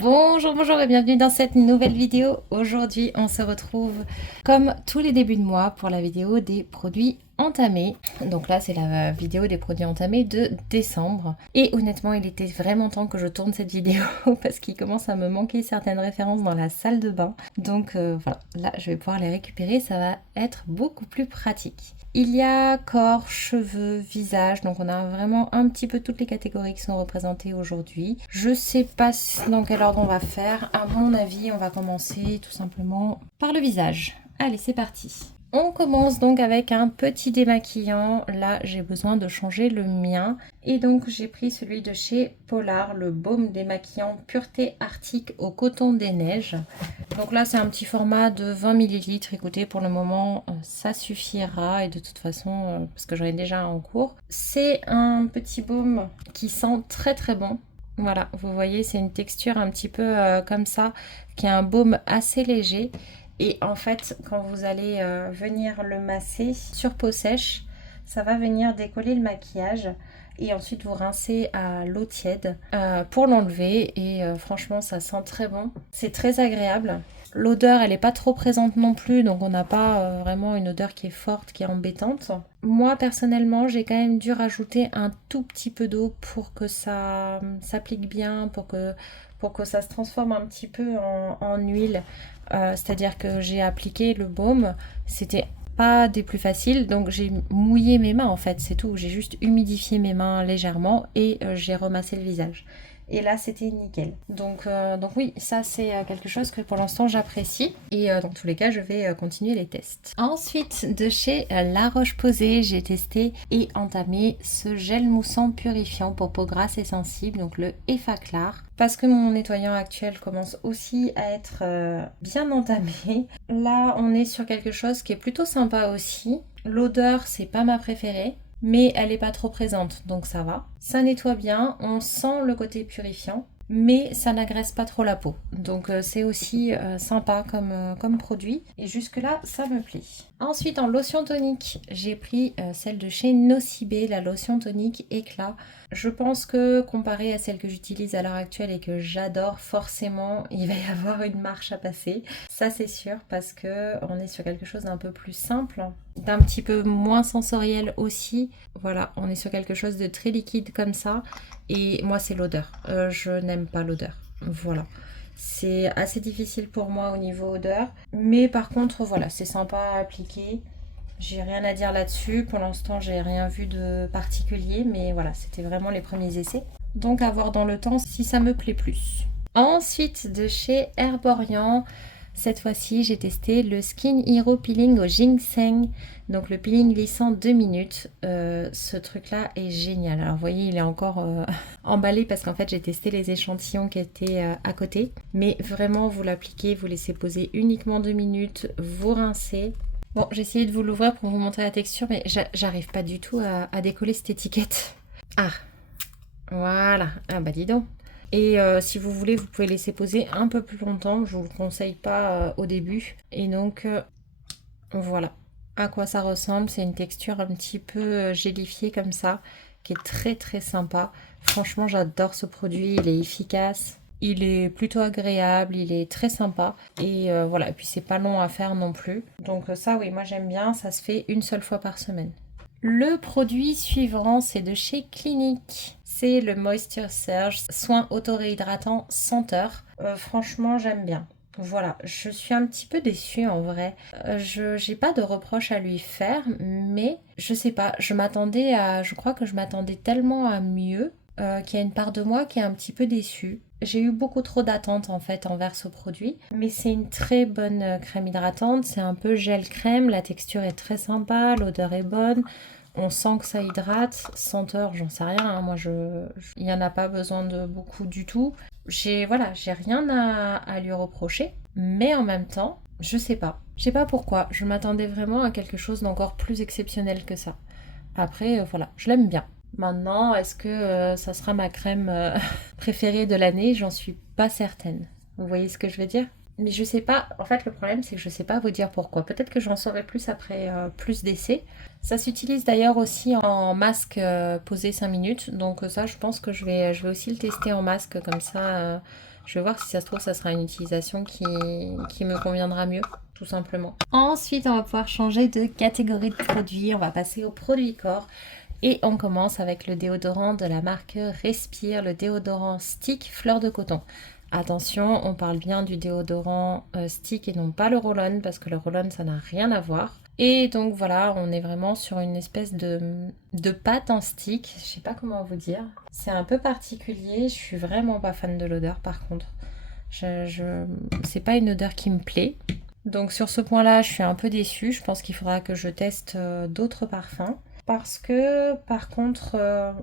Bonjour, bonjour et bienvenue dans cette nouvelle vidéo. Aujourd'hui, on se retrouve comme tous les débuts de mois pour la vidéo des produits entamés. Donc là, c'est la vidéo des produits entamés de décembre. Et honnêtement, il était vraiment temps que je tourne cette vidéo parce qu'il commence à me manquer certaines références dans la salle de bain. Donc voilà, là, je vais pouvoir les récupérer. Ça va être beaucoup plus pratique. Il y a corps, cheveux, visage, donc on a vraiment un petit peu toutes les catégories qui sont représentées aujourd'hui. Je sais pas dans quel ordre on va faire. À mon avis, on va commencer tout simplement par le visage. Allez, c'est parti. On commence donc avec un petit démaquillant. Là, j'ai besoin de changer le mien. Et donc, j'ai pris celui de chez Polar, le baume démaquillant Pureté Arctique au coton des neiges. Donc là, c'est un petit format de 20 millilitres. Écoutez, pour le moment, ça suffira. Et de toute façon, parce que j'en ai déjà un en cours. C'est un petit baume qui sent très très bon. Voilà, vous voyez, c'est une texture un petit peu comme ça, qui est un baume assez léger. Et en fait, quand vous allez venir le masser sur peau sèche, ça va venir décoller le maquillage. Et ensuite, vous rincez à l'eau tiède pour l'enlever. Et franchement, ça sent très bon. C'est très agréable. L'odeur, elle n'est pas trop présente non plus, donc on n'a pas vraiment une odeur qui est forte, qui est embêtante. Moi, personnellement, j'ai quand même dû rajouter un tout petit peu d'eau pour que ça s'applique bien, pour que ça se transforme un petit peu en huile. C'est-à-dire que j'ai appliqué le baume, c'était pas des plus faciles, donc j'ai mouillé mes mains en fait, c'est tout. J'ai juste humidifié mes mains légèrement et j'ai remassé le visage. Et là, c'était nickel. Donc oui, ça c'est quelque chose que pour l'instant j'apprécie. Et dans tous les cas, je vais continuer les tests. Ensuite, de chez La Roche-Posay, j'ai testé et entamé ce gel moussant purifiant pour peau grasse et sensible, donc le Effaclar. Parce que mon nettoyant actuel commence aussi à être bien entamé. Là, on est sur quelque chose qui est plutôt sympa aussi. L'odeur, c'est pas ma préférée, mais elle n'est pas trop présente, donc ça va. Ça nettoie bien, on sent le côté purifiant, mais ça n'agresse pas trop la peau. Donc c'est aussi sympa comme produit, et jusque-là, ça me plaît. Ensuite, en lotion tonique, j'ai pris celle de chez Nocibé, la lotion tonique éclat. Je pense que comparé à celle que j'utilise à l'heure actuelle et que j'adore, forcément, il va y avoir une marche à passer. Ça c'est sûr, parce que on est sur quelque chose d'un peu plus simple, d'un petit peu moins sensoriel aussi. Voilà, on est sur quelque chose de très liquide comme ça. Et moi, c'est l'odeur. Je n'aime pas l'odeur. Voilà. C'est assez difficile pour moi au niveau odeur. Mais par contre, voilà, c'est sympa à appliquer. J'ai rien à dire là-dessus. Pour l'instant, j'ai rien vu de particulier. Mais voilà, c'était vraiment les premiers essais. Donc à voir dans le temps si ça me plaît plus. Ensuite, de chez Herborian, cette fois-ci, j'ai testé le Skin Hero Peeling au ginseng. Donc le peeling glissant 2 minutes. Ce truc-là est génial. Alors vous voyez, il est encore emballé parce qu'en fait, j'ai testé les échantillons qui étaient à côté. Mais vraiment, vous l'appliquez, vous laissez poser uniquement 2 minutes, vous rincez. Bon, j'ai essayé de vous l'ouvrir pour vous montrer la texture, mais j'arrive pas du tout à décoller cette étiquette. Ah, voilà. Ah bah dis donc. Et si vous voulez, vous pouvez laisser poser un peu plus longtemps. Je vous le conseille pas au début. Et donc, voilà à quoi ça ressemble. C'est une texture un petit peu gélifiée comme ça, qui est très très sympa. Franchement, j'adore ce produit. Il est efficace. Il est plutôt agréable, il est très sympa et voilà, et puis c'est pas long à faire non plus. Donc ça oui, moi j'aime bien, ça se fait une seule fois par semaine. Le produit suivant, c'est de chez Clinique. C'est le Moisture Surge, soin auto-réhydratant senteur. Franchement, j'aime bien. Voilà, je suis un petit peu déçue en vrai. Je j'ai pas de reproche à lui faire, mais je sais pas, je crois que je m'attendais tellement à mieux qu'il y a une part de moi qui est un petit peu déçue. J'ai eu beaucoup trop d'attentes en fait envers ce produit, mais c'est une très bonne crème hydratante, c'est un peu gel crème, la texture est très sympa, l'odeur est bonne, on sent que ça hydrate, senteur j'en sais rien, hein. Il n'y en a pas besoin de beaucoup du tout. J'ai rien à lui reprocher, mais en même temps, je sais pas pourquoi, je m'attendais vraiment à quelque chose d'encore plus exceptionnel que ça. Après, voilà, je l'aime bien. Maintenant, est-ce que ça sera ma crème préférée de l'année? J'en suis pas certaine. Vous voyez ce que je veux dire? Mais je sais pas, en fait le problème c'est que je sais pas vous dire pourquoi. Peut-être que j'en saurai plus après plus d'essais. Ça s'utilise d'ailleurs aussi en masque posé 5 minutes. Donc ça je pense que je vais aussi le tester en masque comme ça. Je vais voir si ça se trouve, ça sera une utilisation qui me conviendra mieux, tout simplement. Ensuite, on va pouvoir changer de catégorie de produits. On va passer aux produits corps. Et on commence avec le déodorant de la marque Respire, le déodorant stick fleur de coton. Attention, on parle bien du déodorant stick et non pas le roll-on, parce que le roll-on, ça n'a rien à voir. Et donc voilà, on est vraiment sur une espèce de pâte en stick. Je sais pas comment vous dire. C'est un peu particulier. Je suis vraiment pas fan de l'odeur par contre. C'est pas une odeur qui me plaît. Donc sur ce point-là, je suis un peu déçue. Je pense qu'il faudra que je teste d'autres parfums. Parce que par contre,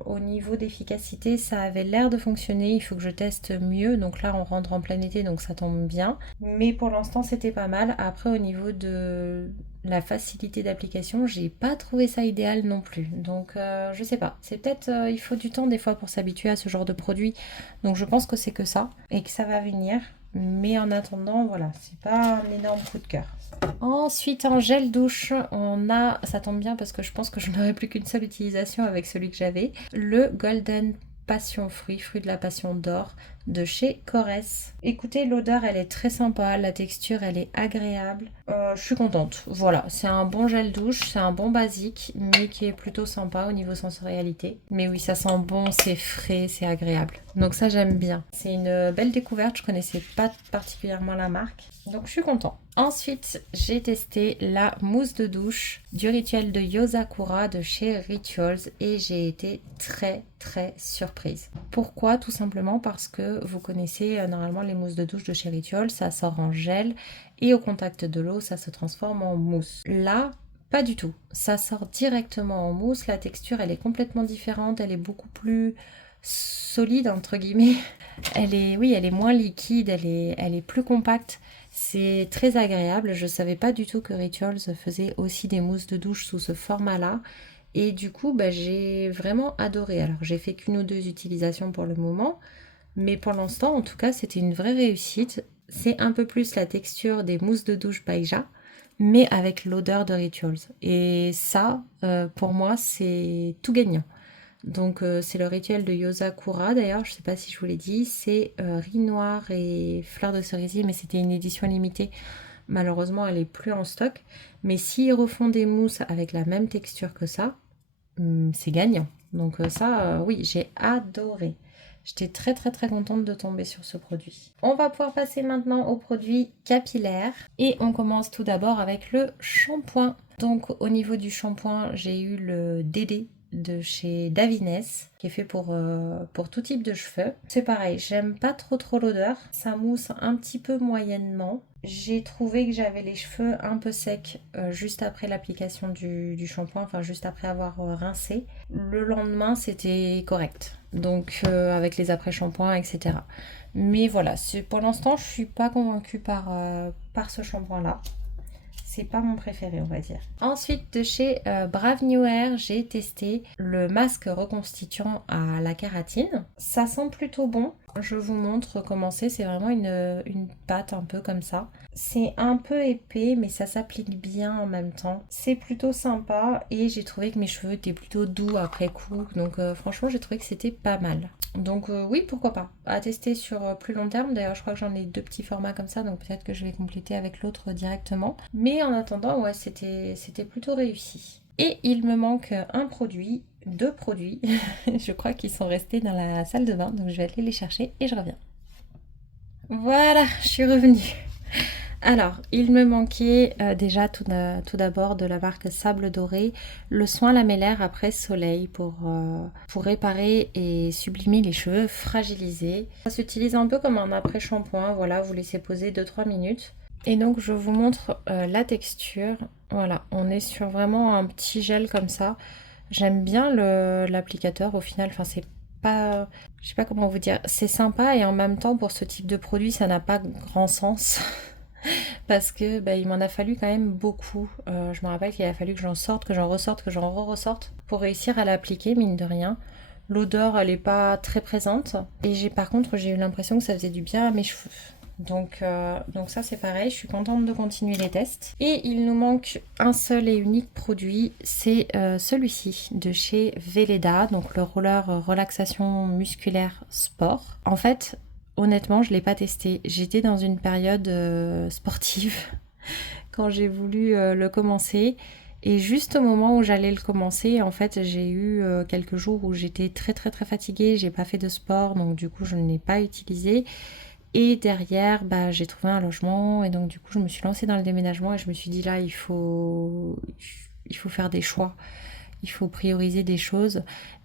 au niveau d'efficacité, ça avait l'air de fonctionner. Il faut que je teste mieux. Donc là, on rentre en plein été, donc ça tombe bien. Mais pour l'instant, c'était pas mal. Après, au niveau de la facilité d'application, j'ai pas trouvé ça idéal non plus. Donc je sais pas. C'est peut-être, il faut du temps des fois pour s'habituer à ce genre de produit. Donc je pense que c'est que ça et que ça va venir. Mais en attendant, voilà, c'est pas un énorme coup de cœur. Ensuite, en gel douche, on a, ça tombe bien parce que je pense que je n'aurai plus qu'une seule utilisation avec celui que j'avais, le Golden Passion fruit de la passion d'or de chez Corès. Écoutez, l'odeur elle est très sympa, la texture elle est agréable. Je suis contente. Voilà, c'est un bon gel douche, c'est un bon basique, mais qui est plutôt sympa au niveau sensorialité. Mais oui, ça sent bon, c'est frais, c'est agréable. Donc ça j'aime bien. C'est une belle découverte, je connaissais pas particulièrement la marque. Donc je suis contente. Ensuite, j'ai testé la mousse de douche du rituel de Yosakura de chez Rituals et j'ai été très surprise. Pourquoi? Tout simplement parce que vous connaissez normalement les mousses de douche de chez Rituals, ça sort en gel et au contact de l'eau, ça se transforme en mousse. Là, pas du tout. Ça sort directement en mousse, la texture elle est complètement différente, elle est beaucoup plus solide entre guillemets. Elle est moins liquide, elle est plus compacte. C'est très agréable. Je savais pas du tout que Rituals faisait aussi des mousses de douche sous ce format-là. Et du coup, j'ai vraiment adoré. Alors, j'ai fait qu'une ou deux utilisations pour le moment. Mais pour l'instant, en tout cas, c'était une vraie réussite. C'est un peu plus la texture des mousses de douche Baija, mais avec l'odeur de Rituals. Et ça, pour moi, c'est tout gagnant. Donc c'est le rituel de Yosakura d'ailleurs, je sais pas si je vous l'ai dit, c'est riz noir et fleur de cerisier, mais c'était une édition limitée. Malheureusement elle est plus en stock. Mais s'ils refont des mousses avec la même texture que ça, c'est gagnant. Donc ça, oui, j'ai adoré. J'étais très contente de tomber sur ce produit. On va pouvoir passer maintenant aux produits capillaires. Et on commence tout d'abord avec le shampoing. Donc au niveau du shampoing, j'ai eu le DD de chez Davines qui est fait pour tout type de cheveux. C'est pareil, j'aime pas trop l'odeur, ça mousse un petit peu moyennement. J'ai trouvé que j'avais les cheveux un peu secs juste après l'application du shampoing, enfin juste après avoir rincé. Le lendemain c'était correct, donc avec les après-shampoings etc. Mais voilà, pour l'instant je suis pas convaincue par ce shampoing là. C'est pas mon préféré, on va dire. Ensuite, de chez Brave New Air, j'ai testé le masque reconstituant à la kératine. Ça sent plutôt bon. Je vous montre comment c'est. C'est vraiment une pâte un peu comme ça. C'est un peu épais, mais ça s'applique bien en même temps. C'est plutôt sympa et j'ai trouvé que mes cheveux étaient plutôt doux après coup. Donc franchement, j'ai trouvé que c'était pas mal. Donc oui, pourquoi pas. À tester sur plus long terme. D'ailleurs, je crois que j'en ai deux petits formats comme ça, donc peut-être que je vais compléter avec l'autre directement. Mais en attendant, ouais, c'était plutôt réussi. Et il me manque deux produits. Je crois qu'ils sont restés dans la salle de bain, donc je vais aller les chercher et je reviens. Voilà, je suis revenue. Alors, il me manquait déjà tout d'abord de la marque Sable Doré, le soin lamellaire après soleil pour réparer et sublimer les cheveux fragilisés. Ça s'utilise un peu comme un après-shampoing, voilà, vous laissez poser 2-3 minutes. Et donc je vous montre la texture. Voilà, on est sur vraiment un petit gel comme ça. J'aime bien l'applicateur au final, enfin c'est pas, je sais pas comment vous dire, c'est sympa et en même temps pour ce type de produit ça n'a pas grand sens. Parce que il m'en a fallu quand même beaucoup. Je me rappelle qu'il a fallu que j'en sorte, que j'en ressorte, que j'en ressorte pour réussir à l'appliquer, mine de rien. L'odeur, elle est pas très présente. Et par contre, j'ai eu l'impression que ça faisait du bien à mes cheveux. Donc ça c'est pareil, je suis contente de continuer les tests. Et il nous manque un seul et unique produit, c'est celui-ci de chez Veleda, donc le roller relaxation musculaire sport. En fait, honnêtement, je ne l'ai pas testé. J'étais dans une période sportive quand j'ai voulu le commencer. Et juste au moment où j'allais le commencer, en fait, j'ai eu quelques jours où j'étais très très très fatiguée. J'ai pas fait de sport, donc du coup, je ne l'ai pas utilisé. Et derrière, bah, j'ai trouvé un logement et donc du coup, je me suis lancée dans le déménagement et je me suis dit là, il faut faire des choix. Il faut prioriser des choses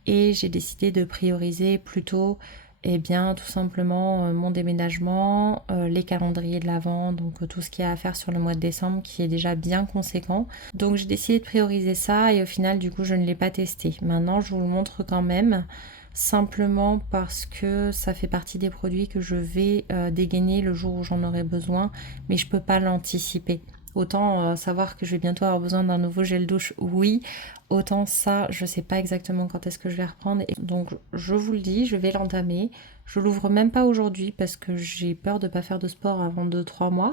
et j'ai décidé de prioriser plutôt eh bien tout simplement mon déménagement, les calendriers de l'Avent, donc tout ce qu'il y a à faire sur le mois de décembre qui est déjà bien conséquent. Donc j'ai décidé de prioriser ça et au final du coup je ne l'ai pas testé. Maintenant je vous le montre quand même, simplement parce que ça fait partie des produits que je vais dégainer le jour où j'en aurai besoin, mais je peux pas l'anticiper. Autant savoir que je vais bientôt avoir besoin d'un nouveau gel douche, oui. Autant ça, je sais pas exactement quand est-ce que je vais reprendre. Et donc je vous le dis, je vais l'entamer. Je l'ouvre même pas aujourd'hui parce que j'ai peur de pas faire de sport avant 2-3 mois.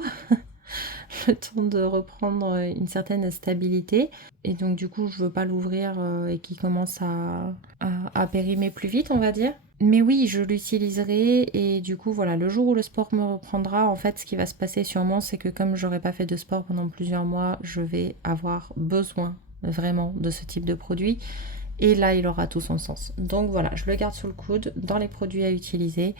Le temps de reprendre une certaine stabilité. Et donc du coup, je veux pas l'ouvrir et qu'il commence à périmer plus vite, on va dire. Mais oui, je l'utiliserai et du coup, voilà, le jour où le sport me reprendra, en fait, ce qui va se passer sûrement, c'est que comme j'aurai pas fait de sport pendant plusieurs mois, je vais avoir besoin vraiment de ce type de produit. Et là, il aura tout son sens. Donc voilà, je le garde sous le coude dans les produits à utiliser.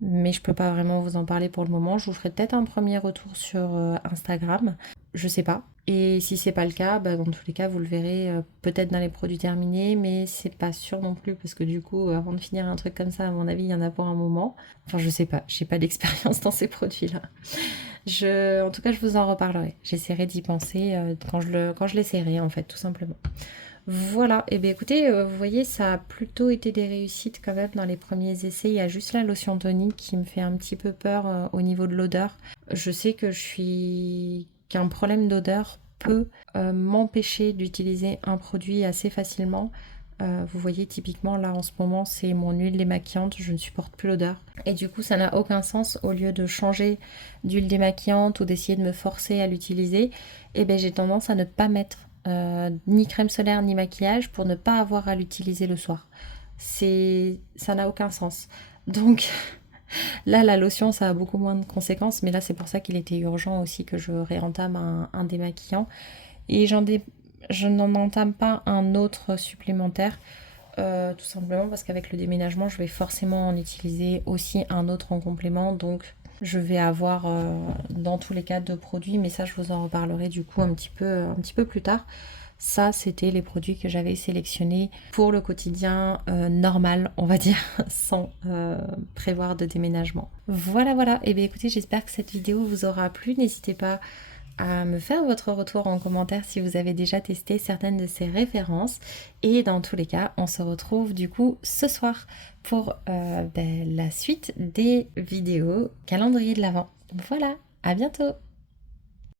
Mais je peux pas vraiment vous en parler pour le moment. Je vous ferai peut-être un premier retour sur Instagram. Je sais pas. Et si c'est pas le cas, bah, dans tous les cas, vous le verrez peut-être dans les produits terminés, mais c'est pas sûr non plus parce que du coup, avant de finir un truc comme ça, à mon avis, il y en a pour un moment. Enfin, je sais pas. J'ai pas d'expérience dans ces produits-là. En tout cas, je vous en reparlerai. J'essaierai d'y penser quand je l'essaierai, en fait, tout simplement. Voilà, et bien écoutez, vous voyez, ça a plutôt été des réussites quand même dans les premiers essais. Il y a juste la lotion tonique qui me fait un petit peu peur au niveau de l'odeur. Je sais qu'un problème d'odeur peut m'empêcher d'utiliser un produit assez facilement. Vous voyez, typiquement là en ce moment, c'est mon huile démaquillante, je ne supporte plus l'odeur. Et du coup, ça n'a aucun sens, au lieu de changer d'huile démaquillante ou d'essayer de me forcer à l'utiliser, et ben j'ai tendance à ne pas mettre ni crème solaire ni maquillage pour ne pas avoir à l'utiliser le soir. Ça n'a aucun sens. Donc là, la lotion, ça a beaucoup moins de conséquences, mais là, c'est pour ça qu'il était urgent aussi que je réentame un démaquillant. Et je n'en entame pas un autre supplémentaire, tout simplement parce qu'avec le déménagement, je vais forcément en utiliser aussi un autre en complément. Donc je vais avoir dans tous les cas 2 produits, mais ça je vous en reparlerai du coup un petit peu plus tard. Ça, c'était les produits que j'avais sélectionnés pour le quotidien normal, on va dire, sans prévoir de déménagement. Voilà, voilà. Et bien écoutez, j'espère que cette vidéo vous aura plu. N'hésitez pas à me faire votre retour en commentaire si vous avez déjà testé certaines de ces références. Et dans tous les cas, on se retrouve du coup ce soir pour la suite des vidéos calendrier de l'Avent. Voilà, à bientôt!